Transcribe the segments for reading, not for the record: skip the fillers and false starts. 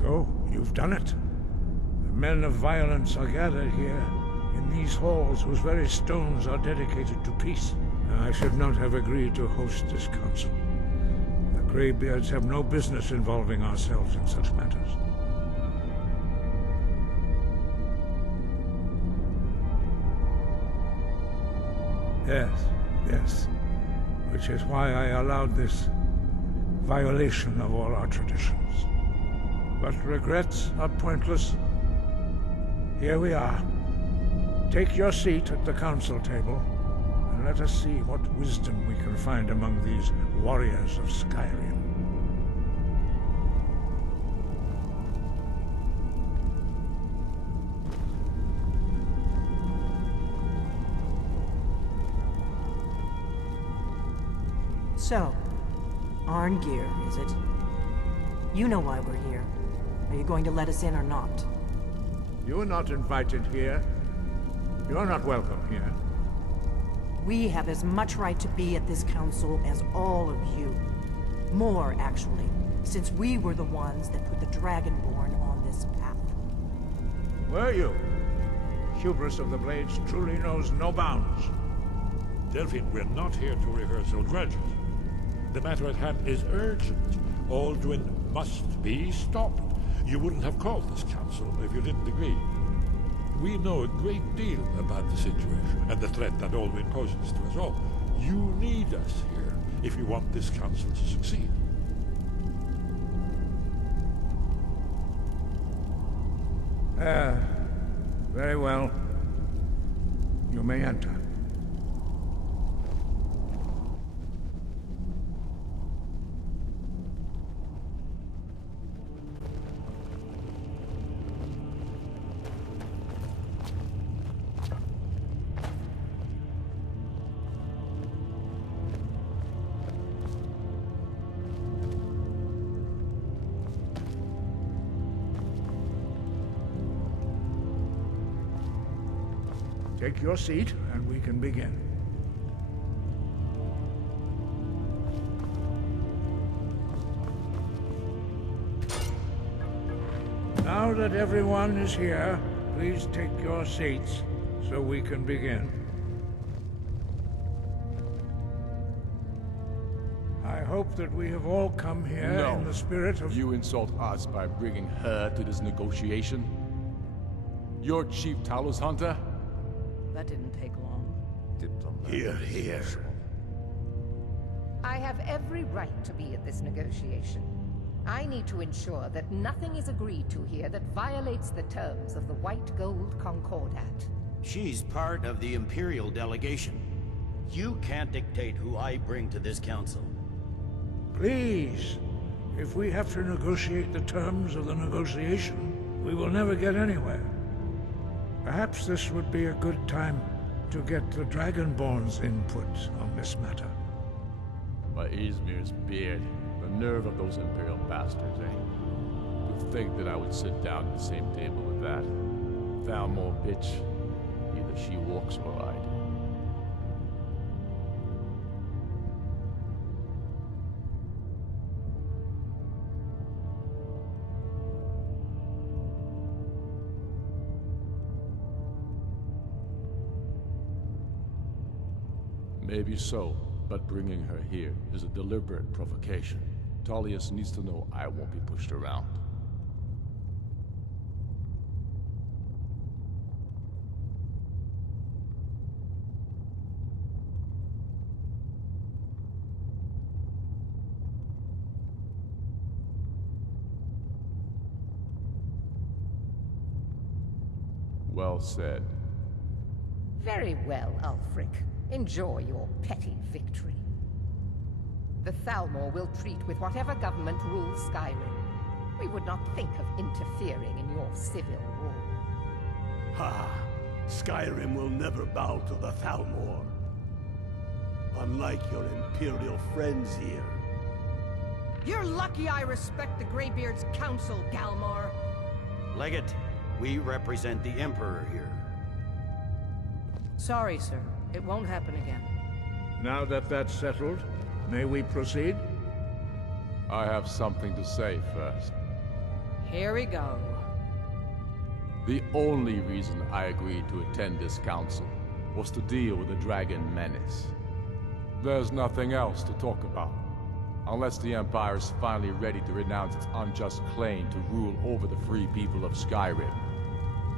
So, you've done it. The men of violence are gathered here, in these halls whose very stones are dedicated to peace. I should not have agreed to host this council. The Greybeards have no business involving ourselves in such matters. Yes. Which is why I allowed this violation of all our traditions. But regrets are pointless. Here we are. Take your seat at the council table, and let us see what wisdom we can find among these warriors of Skyrim. So, Arngeir, is it? You know why we're here. Are you going to let us in or not? You are not invited here. You're not welcome here. We have as much right to be at this council as all of you. More, actually, since we were the ones that put the Dragonborn on this path. Were you? Hubris of the Blades truly knows no bounds. Delphine, we're not here to rehearse old grudges. The matter at hand is urgent. Aldrin must be stopped. You wouldn't have called this council if you didn't agree. We know a great deal about the situation and the threat that Aldrin poses to us all. You need us here if you want this council to succeed. Very well. You may enter. Take your seat, and we can begin. Now that everyone is here, please take your seats, so we can begin. I hope that we have all come here in the spirit of... You insult us by bringing her to this negotiation? You're Chief Talos Hunter? That didn't take long. Here. I have every right to be at this negotiation. I need to ensure that nothing is agreed to here that violates the terms of the White Gold Concordat. She's part of the Imperial delegation. You can't dictate who I bring to this council. Please, if we have to negotiate the terms of the negotiation, we will never get anywhere. Perhaps this would be a good time to get the Dragonborn's input on this matter. By Esmir's beard, the nerve of those Imperial bastards, eh? To think that I would sit down at the same table with that. Thalmor bitch. Either she walks or I do. Maybe so, but bringing her here is a deliberate provocation. Tullius needs to know I won't be pushed around. Well said. Very well, Ulfric. Enjoy your petty victory. The Thalmor will treat with whatever government rules Skyrim. We would not think of interfering in your civil war. Ha! Skyrim will never bow to the Thalmor. Unlike your Imperial friends here. You're lucky I respect the Greybeard's counsel, Galmar. Legate, we represent the Emperor here. Sorry, sir. It won't happen again. Now that that's settled, may we proceed? I have something to say first. Here we go. The only reason I agreed to attend this council was to deal with the dragon menace. There's nothing else to talk about, unless the Empire is finally ready to renounce its unjust claim to rule over the free people of Skyrim.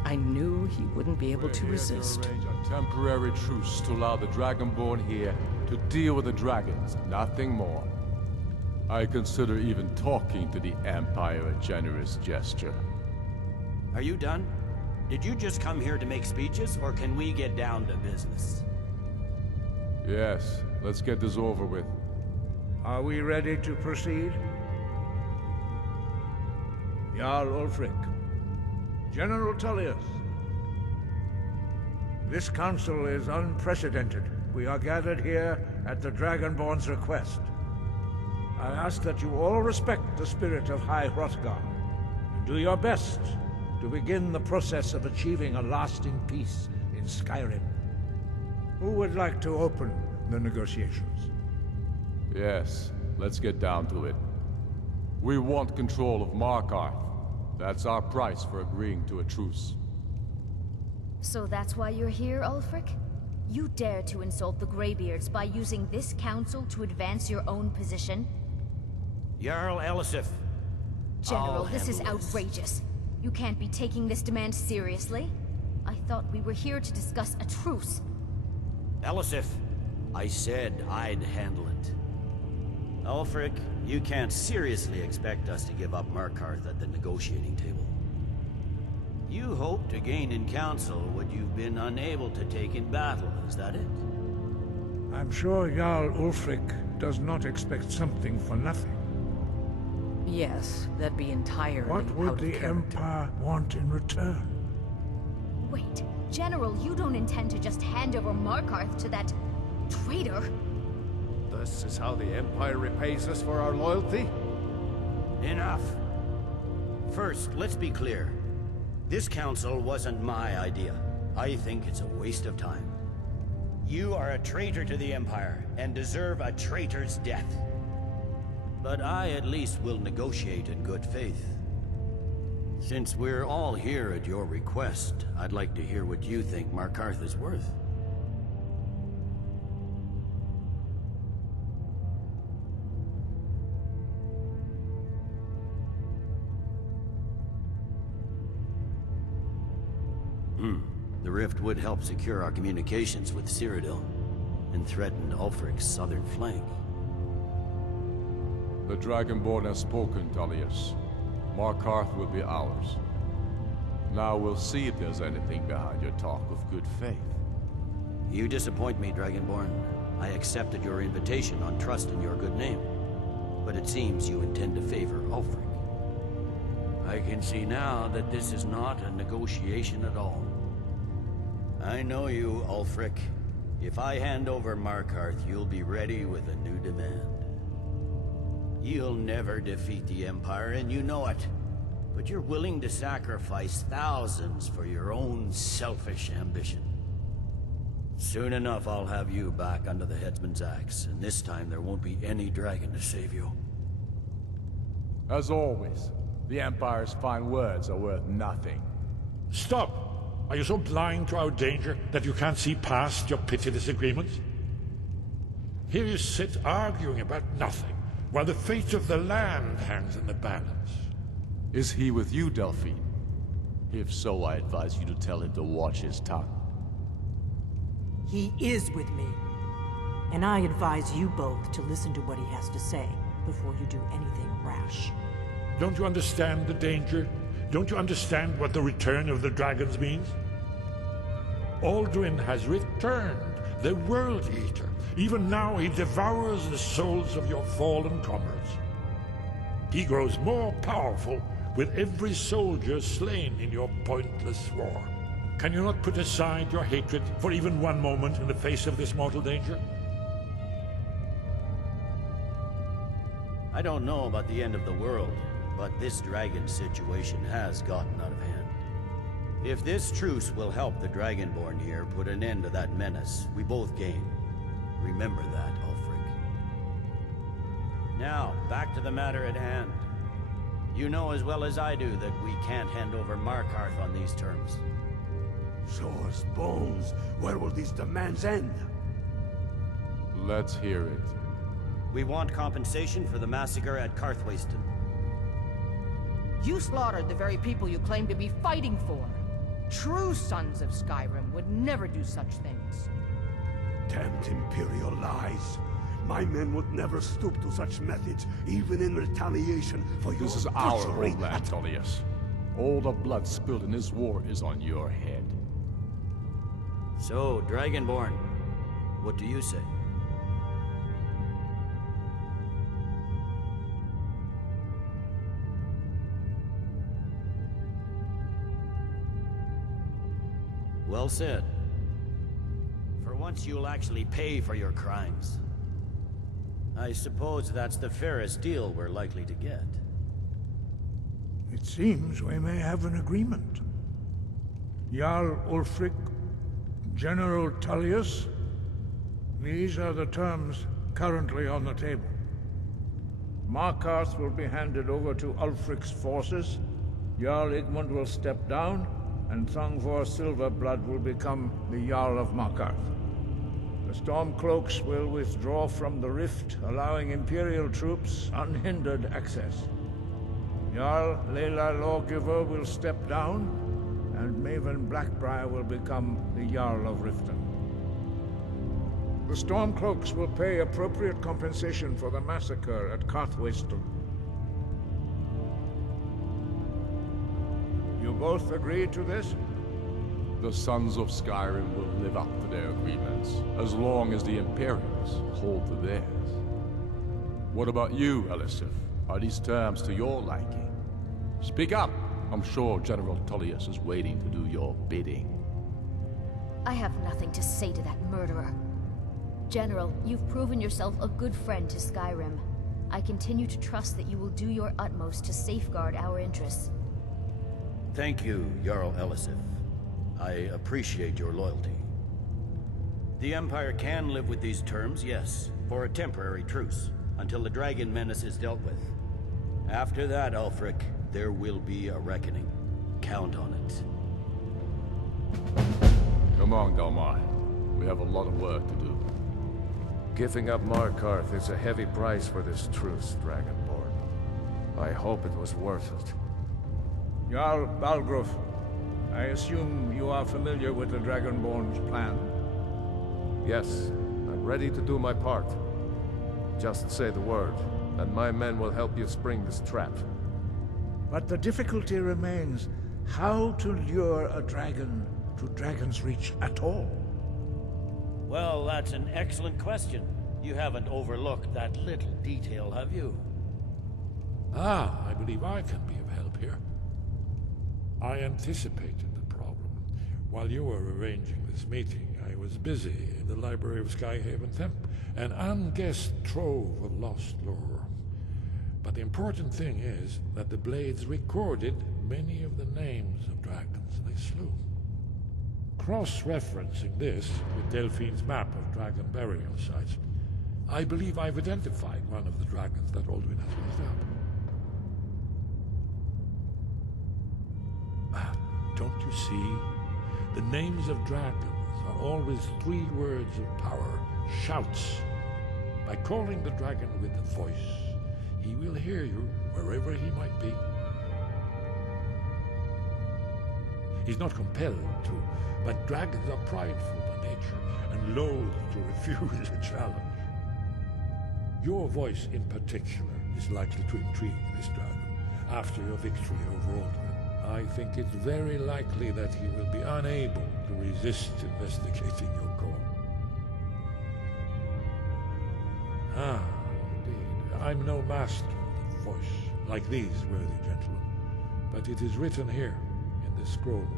I knew he wouldn't be able to We're here resist. to arrange a temporary truce to allow the Dragonborn here to deal with the dragons, nothing more. I consider even talking to the Empire a generous gesture. Are you done? Did you just come here to make speeches, or can we get down to business? Yes, let's get this over with. Are we ready to proceed? Jarl Ulfric, General Tullius. This council is unprecedented. We are gathered here at the Dragonborn's request. I ask that you all respect the spirit of High Hrothgar, and do your best to begin the process of achieving a lasting peace in Skyrim. Who would like to open the negotiations? Yes, let's get down to it. We want control of Markarth. That's our price for agreeing to a truce. So that's why you're here, Ulfric? You dare to insult the Greybeards by using this council to advance your own position? Jarl Elisif. General, this is outrageous. You can't be taking this demand seriously. I thought we were here to discuss a truce. Elisif, I said I'd handle it. Ulfric, you can't seriously expect us to give up Markarth at the negotiating table. You hope to gain in council what you've been unable to take in battle, is that it? I'm sure Jarl Ulfric does not expect something for nothing. Yes, that'd be entirely What out would of the character. Empire want in return? Wait, General, you don't intend to just hand over Markarth to that traitor? This is how the Empire repays us for our loyalty? Enough. First, let's be clear. This council wasn't my idea. I think it's a waste of time. You are a traitor to the Empire, and deserve a traitor's death. But I at least will negotiate in good faith. Since we're all here at your request, I'd like to hear what you think Markarth is worth. The rift would help secure our communications with Cyrodiil, and threaten Ulfric's southern flank. The Dragonborn has spoken, Tullius. Markarth will be ours. Now we'll see if there's anything behind your talk of good faith. You disappoint me, Dragonborn. I accepted your invitation on trust in your good name. But it seems you intend to favor Ulfric. I can see now that this is not a negotiation at all. I know you, Ulfric. If I hand over Markarth, you'll be ready with a new demand. You'll never defeat the Empire, and you know it. But you're willing to sacrifice thousands for your own selfish ambition. Soon enough, I'll have you back under the headsman's axe, and this time there won't be any dragon to save you. As always, the Empire's fine words are worth nothing. Stop! Are you so blind to our danger that you can't see past your petty disagreements? Here you sit arguing about nothing, while the fate of the land hangs in the balance. Is he with you, Delphine? If so, I advise you to tell him to watch his tongue. He is with me. And I advise you both to listen to what he has to say before you do anything rash. Don't you understand the danger? Don't you understand what the return of the dragons means? Alduin has returned, the World Eater. Even now he devours the souls of your fallen comrades. He grows more powerful with every soldier slain in your pointless war. Can you not put aside your hatred for even one moment in the face of this mortal danger? I don't know about the end of the world, but this dragon situation has gotten out of hand. If this truce will help the Dragonborn here put an end to that menace, we both gain. Remember that, Ulfric. Now, back to the matter at hand. You know as well as I do that we can't hand over Markarth on these terms. Swords, bones, where will these demands end? Let's hear it. We want compensation for the massacre at Karthwasten. You slaughtered the very people you claim to be fighting for. True sons of Skyrim would never do such things. Damned Imperial lies. My men would never stoop to such methods, even in retaliation for your This is our butchery. homeland, Tullius. All the blood spilled in this war is on your head. So, Dragonborn, what do you say? Well said. For once you'll actually pay for your crimes. I suppose that's the fairest deal we're likely to get. It seems we may have an agreement. Jarl Ulfric, General Tullius, these are the terms currently on the table. Markarth will be handed over to Ulfric's forces, Jarl Igmund will step down, and Thongvor Silverblood will become the Jarl of Markarth. The Stormcloaks will withdraw from the rift, allowing Imperial troops unhindered access. Jarl Leila Lawgiver will step down, and Maven Blackbriar will become the Jarl of Riften. The Stormcloaks will pay appropriate compensation for the massacre at Karthwasten. You both agree to this? The Sons of Skyrim will live up to their agreements, as long as the Imperials hold to theirs. What about you, Elisif? Are these terms to your liking? Speak up! I'm sure General Tullius is waiting to do your bidding. I have nothing to say to that murderer. General, you've proven yourself a good friend to Skyrim. I continue to trust that you will do your utmost to safeguard our interests. Thank you, Jarl Elisif. I appreciate your loyalty. The Empire can live with these terms, yes, for a temporary truce, until the dragon menace is dealt with. After that, Ulfric, there will be a reckoning. Count on it. Come on, Dalmar. We have a lot of work to do. Giving up Markarth is a heavy price for this truce, Dragonborn. I hope it was worth it. Jarl Balgruuf, I assume you are familiar with the Dragonborn's plan? Yes, I'm ready to do my part. Just say the word, and my men will help you spring this trap. But the difficulty remains how to lure a dragon to Dragon's Reach at all. Well, that's an excellent question. You haven't overlooked that little detail, have you? Ah, I believe I can be of help here. I anticipated the problem. While you were arranging this meeting, I was busy in the library of Skyhaven Temp, an unguessed trove of lost lore. But the important thing is that the Blades recorded many of the names of dragons they slew. Cross-referencing this with Delphine's map of dragon burial sites, I believe I've identified one of the dragons that Alduin has raised up. Don't you see? The names of dragons are always 3 words of power, shouts. By calling the dragon with a voice, he will hear you wherever he might be. He's not compelled to, but dragons are prideful by nature and loath to refuse a challenge. Your voice in particular is likely to intrigue this dragon after your victory over Alduin. I think it's very likely that he will be unable to resist investigating your call. Ah, indeed. I'm no master of the voice, like these worthy gentlemen, but it is written here in the scroll.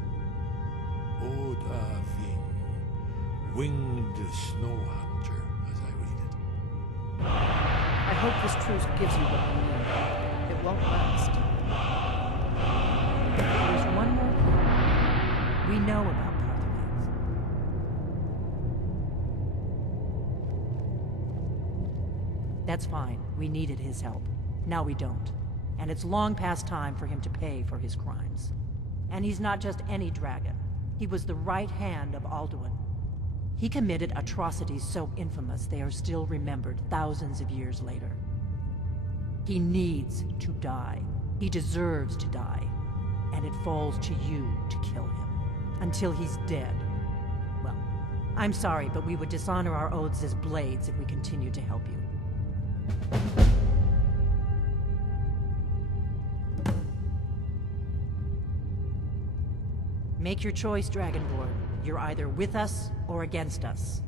Oda Ving, winged snow hunter, as I read it. I hope this truce gives you what you need. It won't last. There's one more clue. We know about Carthagena. That's fine. We needed his help. Now we don't. and it's long past time for him to pay for his crimes. And he's not just any dragon. He was the right hand of Alduin. He committed atrocities so infamous they are still remembered thousands of years later. He needs to die. He deserves to die. And it falls to you to kill him. Until he's dead. Well, I'm sorry, but we would dishonor our oaths as blades if we continued to help you. Make your choice, Dragonborn. You're either with us or against us.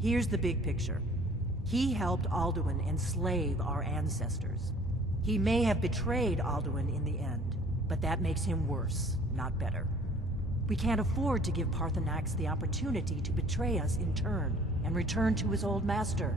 Here's the big picture. He helped Alduin enslave our ancestors. He may have betrayed Alduin in the end, but that makes him worse, not better. We can't afford to give Paarthurnax the opportunity to betray us in turn and return to his old master.